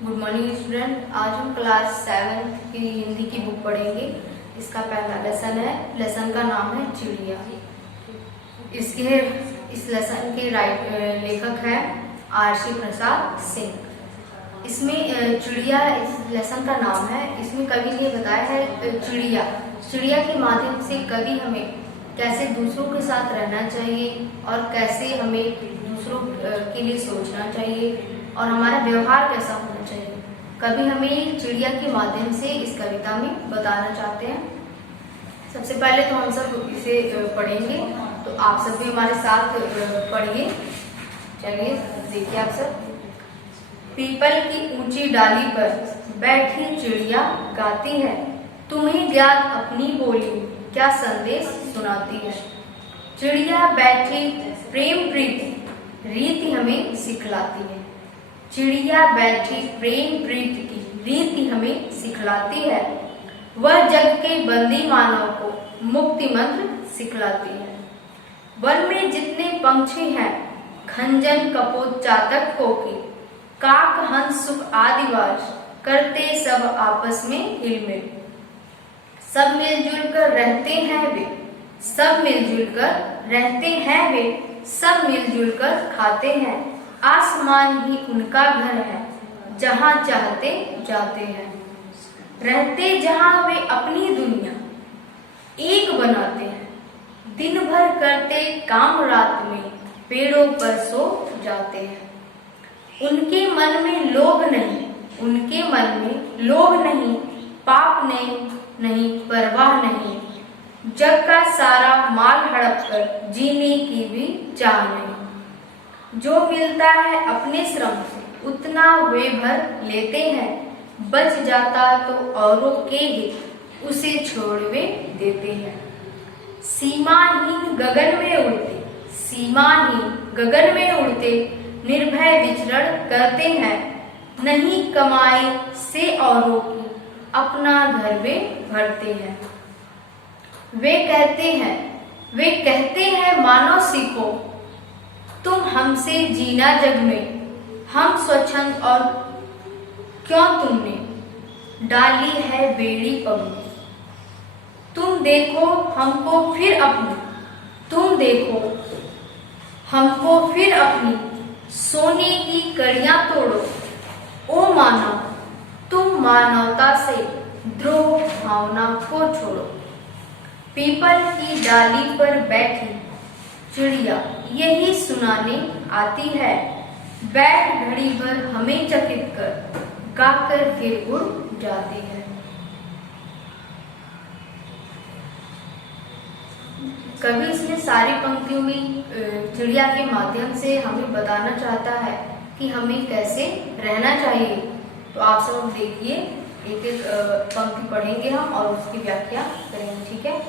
Good morning student. आज हम class 7 की हिंदी की बुक पढ़ेंगे। इसका पहला लेसन है। लेसन का नाम है चिड़िया। इस लेसन के लेखक है आरसी प्रसाद सिंह। इसमें चिड़िया इस लेसन का नाम है। इसमें कवि ने बताया है चिड़िया के माध्यम से कवि हमें कैसे दूसरों के साथ रहना चाहिए और कैसे हमें दूसरों के लिए सोचना चाहिए और हमारा व्यवहार कैसा होना चाहिए। कवि हमें चिड़िया के माध्यम से इस कविता में बताना चाहते हैं। सबसे पहले तो हम सब इसे पढ़ेंगे, तो आप सब भी हमारे साथ पढ़िए। चलिए देखिए आप सब। पीपल की ऊंची डाली पर बैठी चिड़िया गाती है, तुम्हें ज्ञात अपनी बोली क्या संदेश सुनाती है। चिड़िया बैठी प्रेम प्रीति रीति हमें सिखलाती है। चिड़िया बैठी प्रेम प्रीति की रीति हमें सिखलाती है। वह जग के बंदी मानव को मुक्ति मंत्र सिखलाती है। वन में जितने पंछी हैं, खंजन कपोत चातक कोकी काक हंस सुख आदिवास करते सब आपस में हिलमिल। सब मिलजुल कर रहते हैं वे, सब मिलजुल कर रहते हैं वे, सब मिलजुल कर खाते हैं। आसमान ही उनका घर है, जहाँ चाहते जाते हैं। रहते जहाँ वे अपनी दुनिया एक बनाते हैं। दिन भर करते काम, रात में पेड़ों पर सो जाते हैं। उनके मन में लोभ नहीं, उनके मन में लोभ नहीं, पाप नहीं परवाह नहीं। जग का सारा माल हड़प कर जीने की भी चाह नहीं। जो मिलता है अपने श्रम से उतना वे भर लेते हैं। बच जाता तो औरों के हित उसे छोड़ वे देते हैं। सीमाहीन गगन में उड़ते, सीमाहीन गगन में उड़ते निर्भय विचरण करते हैं। नहीं कमाई से औरों की अपना घर वे भरते हैं। वे कहते हैं मानो सीखो तुम हमसे जीना जग में। हम स्वच्छंद और क्यों तुमने डाली है बेड़ी पग में। तुम देखो हमको फिर अपनी, तुम देखो हमको फिर अपनी सोने की कड़ियां तोड़ो। ओ मानव तुम मानवता से द्रोह भावना को छोड़ो। पीपल की डाली पर बैठी चिड़िया यही सुनाने आती है। बैठ घड़ी भर हमें चकित कर गाकर फिर उड़ जाती है। कवि इसमें सारी पंक्तियों में चिड़िया के माध्यम से हमें बताना चाहता है कि हमें कैसे रहना चाहिए। तो आप सब देखिए, एक एक पंक्ति पढ़ेंगे हम और उसकी व्याख्या करेंगे, ठीक है।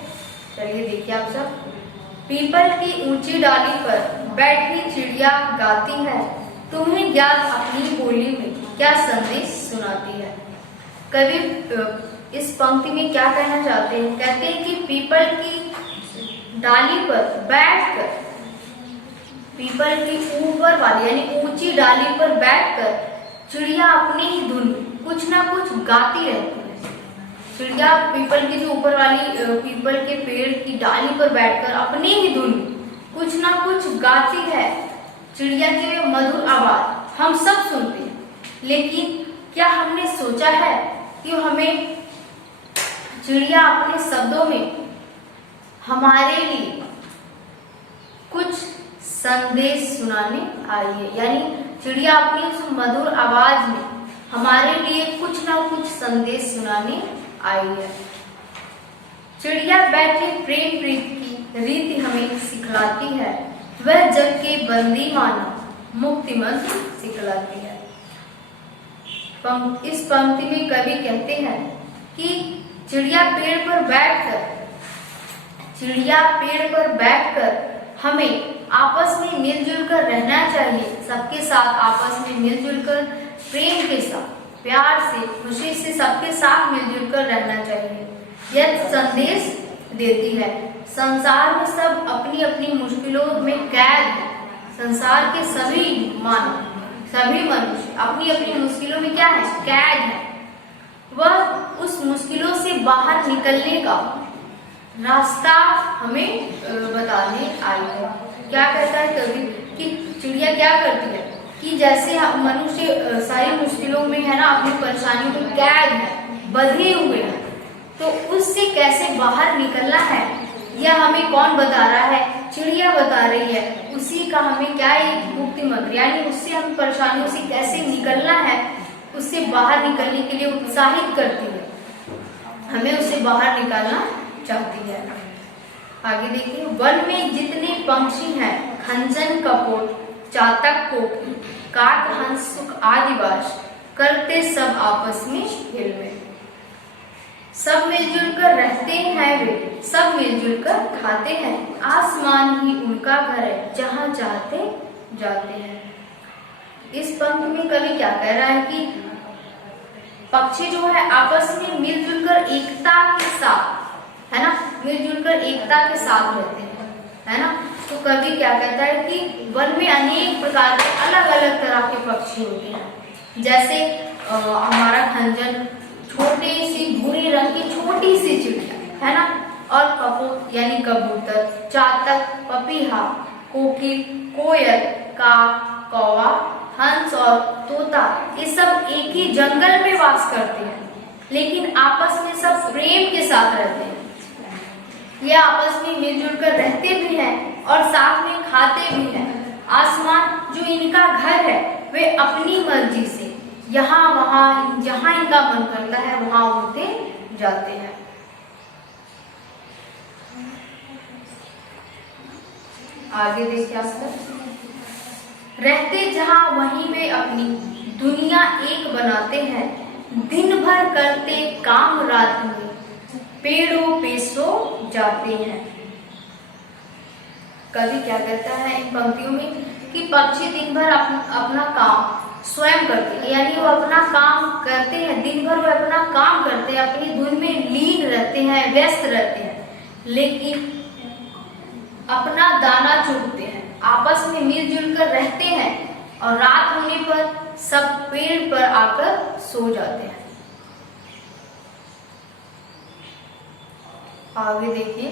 चलिए देखिए आप सब। पीपल की ऊंची डाली पर बैठी चिड़िया गाती है, तुम्हें ज्ञात अपनी बोली में क्या संदेश सुनाती है। कवि इस पंक्ति में क्या कहना चाहते हैं? कहते हैं कि पीपल की डाली पर बैठकर, पीपल की ऊपर वाली यानी ऊंची डाली पर बैठकर चिड़िया अपनी ही धुन कुछ ना कुछ गाती रहती है। चिड़िया पीपल की जो ऊपर वाली पीपल के पेड़ की डाली पर बैठकर अपनी ही धुन कुछ ना कुछ गाती है। चिड़िया की वे मधुर आवाज हम सब सुनते हैं, लेकिन क्या हमने सोचा है कि हमें चिड़िया अपने शब्दों में हमारे लिए कुछ संदेश सुनाने आई है। यानी चिड़िया अपनी उस मधुर आवाज में हमारे लिए कुछ ना कुछ संदेश सुनाने आई है। चिड़िया बैठे प्रेम प्रीति की रीति हमें सिखलाती है। वह जग के बंदी मानव मुक्ति मंत्र सिखलाती है। इस पंक्ति में कवि कहते हैं कि चिड़िया पेड़ पर बैठकर हमें आपस में मिलजुल कर रहना चाहिए। सबके साथ आपस में मिलजुल कर प्रेम के साथ, प्यार से, खुशी से सबके साथ मिलजुल कर रहना चाहिए। यह संदेश देती है। संसार में सब अपनी अपनी मुश्किलों में कैद है। संसार के सभी मानव सभी मनुष्य अपनी अपनी मुश्किलों में क्या है, कैद है। वह उस मुश्किलों से बाहर निकलने का रास्ता हमें बताने आई है। क्या कहता है कवि कि चिड़िया क्या करती है कि जैसे मनुष्य सारी मुश्किलों में है ना, अपनी परेशानियों में कैद है, बंधे हुए हैं, तो उससे कैसे बाहर निकलना है यह हमें कौन बता रहा है, चिड़िया बता रही है। उसी का हमें क्या एक मुक्ति मंत्र, यानी उससे हम परेशानियों से कैसे निकलना है, उससे बाहर निकलने के लिए उत्साहित करती है, हमें उससे बाहर निकालना चाहती है। आगे देखिए, वन में जितने पंक्षी हैं, खंजन कपोत, चातक कोकिल, काक हंस सुख आदि वास, करते सब आपस में हिल में। सब मिलजुल कर रहते हैं वे, सब मिलजुल कर खाते हैं, आसमान ही उनका घर है, जहां चाहते जाते हैं। इस पंक्ति में कवि क्या कह रहा है कि पक्षी जो है आपस में मिलजुल कर एकता के साथ, है ना, मिलजुल कर एकता के साथ रहते हैं, है ना। तो कवि क्या कहता है कि वन में अनेक प्रकार के अलग अलग तरह के पक्षी होते हैं। जैसे हमारा खंजन, छोटे सी भूरे रंग की छोटी सी चिड़िया, है ना, और कपोत यानी कबूतर, चातक पपीहा, कोकिल कोयल, काक कौवा, हंस और तोता, ये सब एक ही जंगल में वास करते हैं, लेकिन आपस में सब प्रेम के साथ रहते हैं। ये आपस में मिलजुल कर रहते भी हैं और साथ में खाते भी हैं। आसमान जो इनका घर है वे अपनी मर्जी से यहाँ वहाँ जहाँ इनका मन करता है वहाँ उड़ते जाते हैं। आगे देखिए आप, रहते जहाँ वहीं वे अपनी दुनिया एक बनाते हैं, दिन भर करते काम रात में पेड़ों पे सो जाते हैं। कवि क्या कहता है इन पंक्तियों में कि पक्षी दिन भर अपना काम स्वयं करते हैं, यानी वो अपना काम करते हैं, दिन भर वो अपना काम करते हैं, अपनी धुन में लीन रहते हैं, व्यस्त रहते हैं, लेकिन अपना दाना चुगते हैं, आपस में मिलजुल कर रहते हैं और रात होने पर सब पेड़ पर आकर सो जाते हैं। आगे देखिए,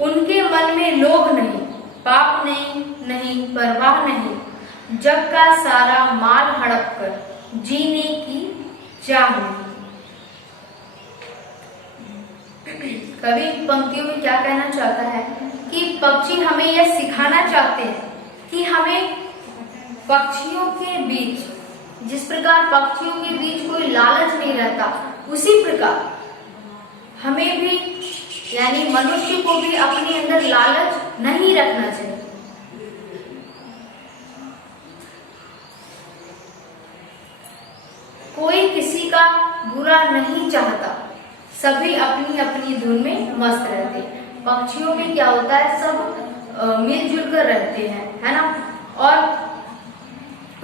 उनके मन में लोभ नहीं, पाप नहीं परवाह नहीं, जग का सारा माल हड़प कर जीने की चाह नहीं। कवि पंक्तियों में क्या कहना चाहता है कि पक्षी हमें यह सिखाना चाहते हैं कि हमें पक्षियों के बीच, जिस प्रकार पक्षियों के बीच कोई लालच नहीं रहता, उसी प्रकार हमें भी यानी मनुष्य को भी अपने अंदर लालच नहीं रखना चाहिए। कोई किसी का बुरा नहीं चाहता, सभी अपनी अपनी धुन में मस्त रहते हैं। पक्षियों में क्या होता है, सब मिलजुल कर रहते हैं, है ना, और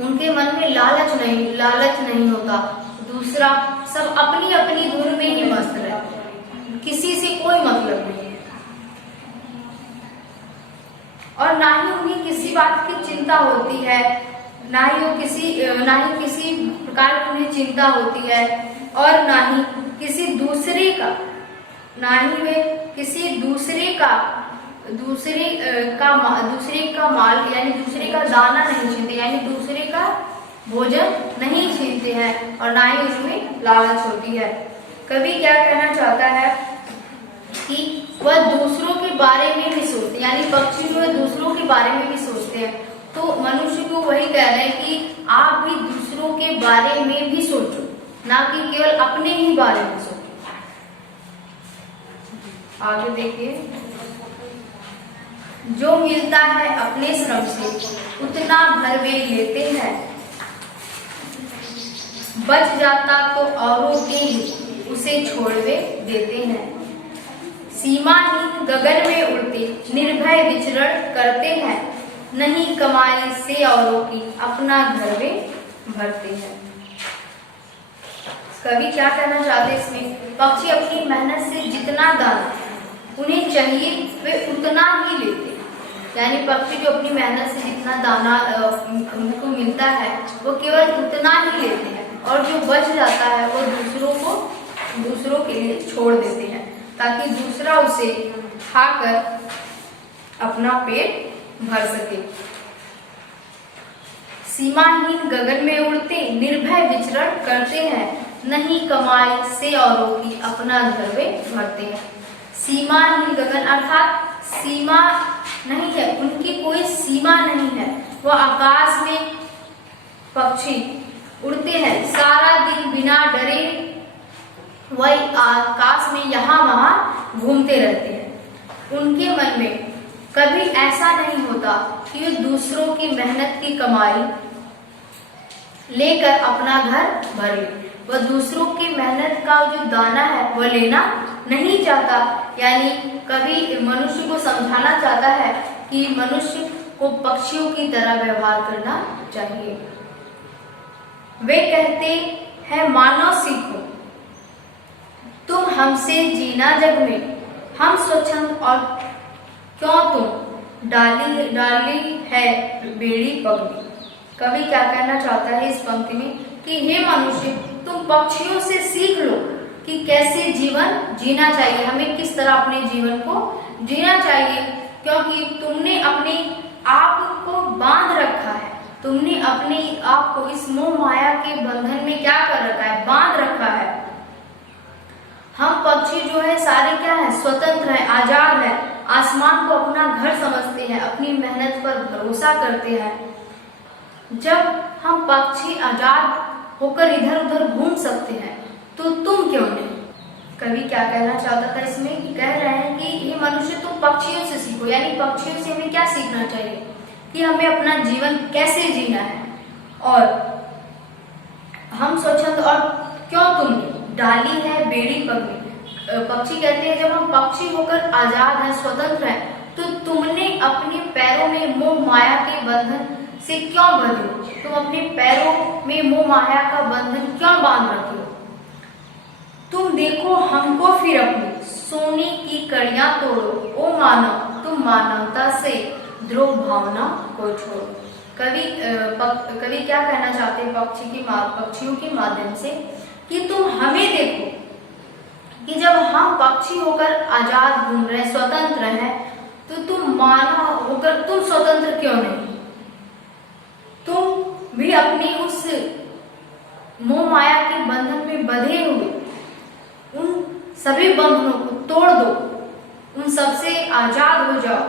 उनके मन में लालच नहीं होता। दूसरा, सब अपनी अपनी धुन में ही मस्त रहते हैं, किसी से कोई मतलब नहीं है, और ना ही उन्हें किसी बात की चिंता होती है, ना ही किसी प्रकार की उन्हें चिंता होती है, और ना ही किसी दूसरे का, ना ही वे किसी दूसरे का माल यानी दूसरे का दाना नहीं छीनते, यानी दूसरे का भोजन नहीं छीनते हैं, और ना ही उसमें लालच होती है। कवि क्या कहना चाहता है कि वह दूसरों के बारे में भी सोचते, यानी पक्षी जो है दूसरों के बारे में भी सोचते हैं। तो मनुष्य को वही कह रहे हैं कि आप भी दूसरों के बारे में भी सोचो, ना कि केवल अपने ही बारे में सोचो। आगे देखिए, जो मिलता है अपने श्रम से उतना भर वे लेते हैं, बच जाता तो औरों के ही उसे छोड़ वे देते हैं। सीमाहीन गगन में उड़ते निर्भय विचरण करते हैं, नहीं कमाई से औरों की अपना घर वे भरते हैं। कवि क्या कहना चाहते हैं इसमें, पक्षी अपनी मेहनत से जितना दाना उन्हें चाहिए वे उतना ही लेते हैं, यानी पक्षी जो अपनी मेहनत से जितना दाना उनको मिलता है वो केवल उतना ही लेते हैं, और जो बच जाता है वो दूसरों के लिए छोड़ देते हैं, ताकि दूसरा उसे खाकर अपना पेट भर सके। सीमाहीन गगन में उड़ते निर्भय विचरण करते हैं, नहीं कमाई से औरों की अपना घर वे भरते हैं। सीमाहीन गगन अर्थात सीमा नहीं है, उनकी कोई सीमा नहीं है। वह आकाश में पक्षी उड़ते हैं, सारा दिन बिना डरे वह आकाश में यहाँ वहां घूमते रहते हैं। उनके मन में कभी ऐसा नहीं होता कि वे दूसरों की मेहनत की कमाई लेकर अपना घर भर ले। वह दूसरों की मेहनत का जो दाना है वह लेना नहीं चाहता, यानी कभी मनुष्य को समझाना चाहता है कि मनुष्य को पक्षियों की तरह व्यवहार करना चाहिए। वे कहते हैं मानव सीखो तुम हमसे जीना जग में, हम स्वच्छंद और क्यों तुम डाली है बेड़ी पग में। कवि क्या कहना चाहता है इस पंक्ति में कि हे मनुष्य, तुम पक्षियों से सीख लो कि कैसे जीवन जीना चाहिए, हमें किस तरह अपने जीवन को जीना चाहिए, क्योंकि तुमने अपने आप को बांध रखा है, तुमने अपने आप को इस मोह माया के बंधन में क्या कर रखा है, बांध रखा है। हम पक्षी जो है सारे क्या है, स्वतंत्र है, आजाद है, आसमान को अपना घर समझते हैं, अपनी मेहनत पर भरोसा करते हैं। जब हम पक्षी आजाद होकर इधर उधर घूम सकते हैं तो तुम क्यों नहीं। कवि क्या कहना चाहता था इसमें कि कह रहे हैं कि ये मनुष्य तुम पक्षियों से सीखो, यानी पक्षियों से हमें क्या सीखना चाहिए कि हमें अपना जीवन कैसे जीना है, और हम स्वच्छंद और क्यों तुमने डाली है बेड़ी पग में। पक्षी कहते हैं जब हम पक्षी होकर आजाद हैं, स्वतंत्र हैं, तो तुमने अपने पैरों में मोह माया के बंधन से क्यों बंधे हो, तुम अपने पैरों में मोह माया का बंधन क्यों बांध रखे हो। तुम देखो हमको फिर अपनी सोने की कड़ियां तोड़ो, ओ मानव तुम मानवता से द्रोह भावना को छोड़ो। कवि क्या कहना चाहते हैं पक्षियों के माध्यम से कि तुम हमें देखो कि जब हम पक्षी होकर आजाद घूम रहे, स्वतंत्र हैं, तो तुम मानव होकर तुम स्वतंत्र क्यों नहीं। तुम भी अपनी उस मोह माया के बंधन में बंधे हुए उन सभी बंधनों को तोड़ दो, उन सबसे आजाद हो जाओ,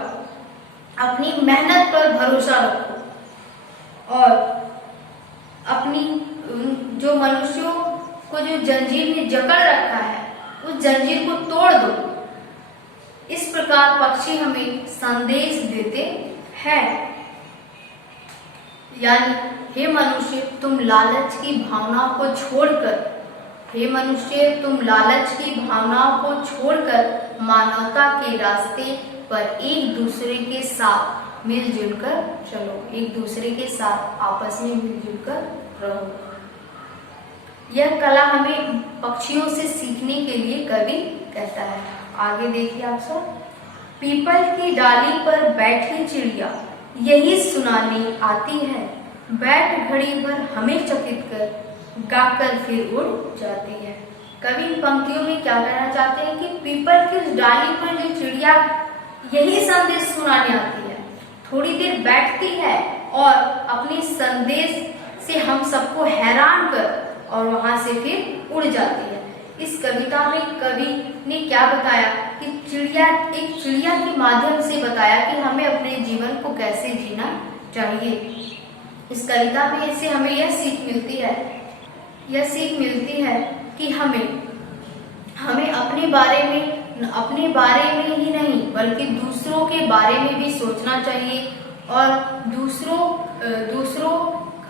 अपनी मेहनत पर भरोसा रखो, और अपनी जो मनुष्यों को जो जंजीर में जकड़ रखा है उस जंजीर को तोड़ दो। इस प्रकार पक्षी हमें संदेश देते हैं, यानी हे मनुष्य तुम लालच की भावनाओं को छोड़कर, हे मनुष्य तुम लालच की भावनाओं को छोड़कर मानवता के रास्ते पर एक दूसरे के साथ मिलजुल कर चलो, एक दूसरे के साथ आपस में मिलजुल कर रहो। यह कला हमें पक्षियों से सीखने के लिए कवि कहता है। आगे देखिए आप सब। पीपल की डाली पर बैठी चिड़िया यही सुनाने आती है, बैठ घड़ी भर हमें चकित कर गाकर फिर उड़ जाती है। कवि इन पंक्तियों में क्या कहना चाहते हैं कि पीपल की डाली पर जो चिड़िया यही संदेश सुनाने आती है, थोड़ी देर बैठती है और अपने संदेश से हम सबको हैरान कर और वहां से फिर उड़ जाती है। इस कविता में कवि ने क्या बताया कि एक चिड़िया के माध्यम से बताया कि हमें अपने जीवन को कैसे जीना चाहिए। इस कविता में से हमें यह सीख मिलती है कि हमें अपने बारे में ही नहीं बल्कि दूसरों के बारे में भी सोचना चाहिए, और दूसरों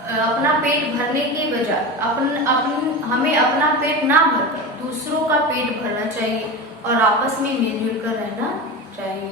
अपना पेट भरने के बजाय हमें अपना पेट ना भरकर दूसरों का पेट भरना चाहिए और आपस में मिलजुल कर रहना चाहिए।